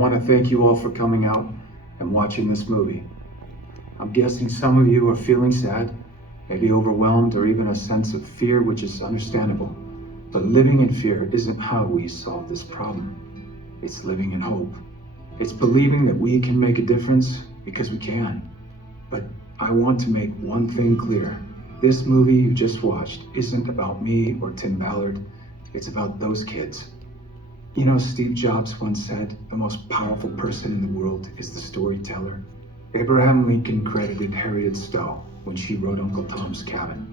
want to thank you all for coming out and watching this movie. I'm guessing some of you are feeling sad, maybe overwhelmed, or even a sense of fear, which is understandable. But living in fear isn't how we solve this problem. It's living in hope. It's believing that we can make a difference because we can. But I want to make one thing clear. This movie you just watched isn't about me or Tim Ballard. It's about those kids. You know, Steve Jobs once said, the most powerful person in the world is the storyteller. Abraham Lincoln credited Harriet Stowe when she wrote Uncle Tom's Cabin.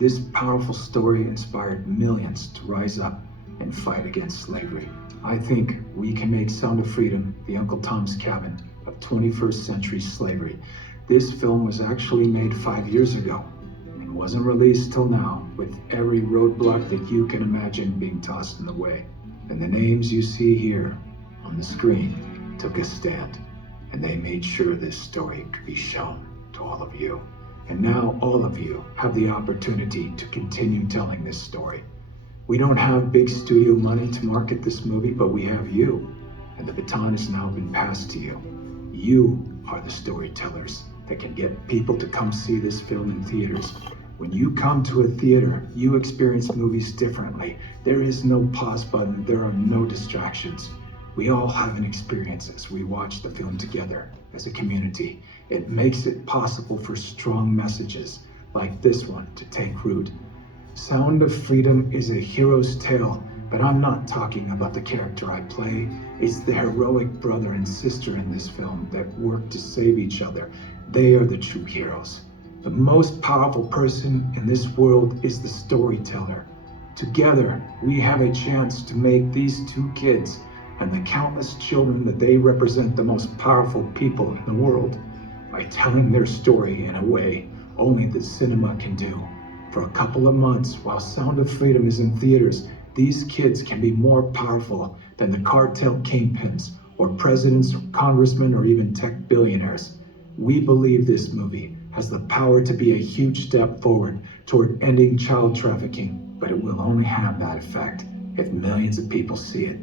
This powerful story inspired millions to rise up and fight against slavery. I think we can make Sound of Freedom the Uncle Tom's Cabin of 21st century slavery. This film was actually made 5 years ago and wasn't released till now, with every roadblock that you can imagine being tossed in the way. And the names you see here on the screen took a stand, and they made sure this story could be shown to all of you. And now all of you have the opportunity to continue telling this story. We don't have big studio money to market this movie, but we have you, and the baton has now been passed to you. You are the storytellers that can get people to come see this film in theaters. When you come to a theater, you experience movies differently. There is no pause button, there are no distractions. We all have an experience as we watch the film together as a community. It makes it possible for strong messages like this one to take root. Sound of Freedom is a hero's tale, but I'm not talking about the character I play. It's the heroic brother and sister in this film that work to save each other. They are the true heroes. The most powerful person in this world is the storyteller. Together, we have a chance to make these two kids and the countless children that they represent the most powerful people in the world by telling their story in a way only the cinema can do. For a couple of months, while Sound of Freedom is in theaters, these kids can be more powerful than the cartel kingpins or presidents, or congressmen, or even tech billionaires. We believe this movie has the power to be a huge step forward toward ending child trafficking, but it will only have that effect if millions of people see it.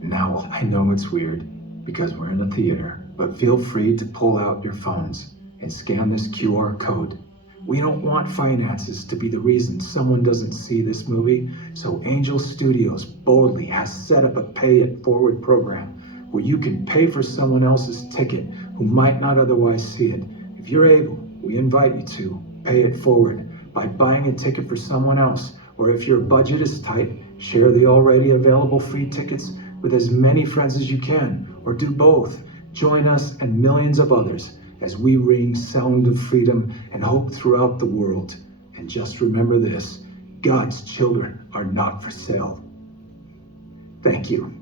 Now, I know it's weird because we're in a theater, but feel free to pull out your phones and scan this QR code. We don't want finances to be the reason someone doesn't see this movie, so Angel Studios boldly has set up a pay it forward program where you can pay for someone else's ticket who might not otherwise see it. If you're able, we invite you to pay it forward by buying a ticket for someone else, or if your budget is tight, share the already available free tickets with as many friends as you can, or do both. Join us and millions of others as we ring Sound of Freedom and hope throughout the world. And just remember this, God's children are not for sale. Thank you.